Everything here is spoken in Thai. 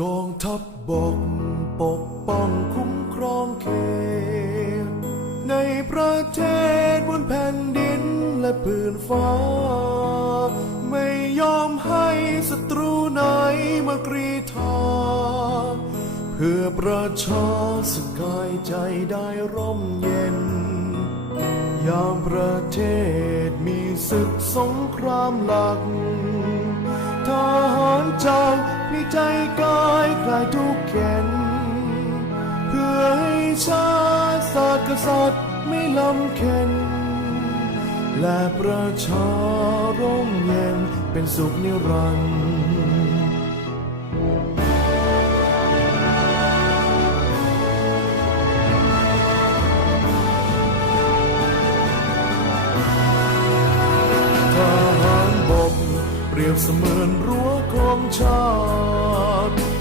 กองทัพบกปกป้องคุ้มครองเขตในประเทศบนแผ่นดินและพื้นฟ้า ไม่ยอมให้ศัตรูไหนมากรีธาเพื่อประชาสกายใจได้ร่มเย็น ยามประเทศมีศึกสงครามหลัก หารเจ้ามีใจกายคลายทุกข์เข็นเพื่อให้ชาติศาสตร์กษัตริย์ไม่ลำเค็นและประชาร่มเย็นเป็นสุขนิรันดร์ เสมือนรั้วของชาติ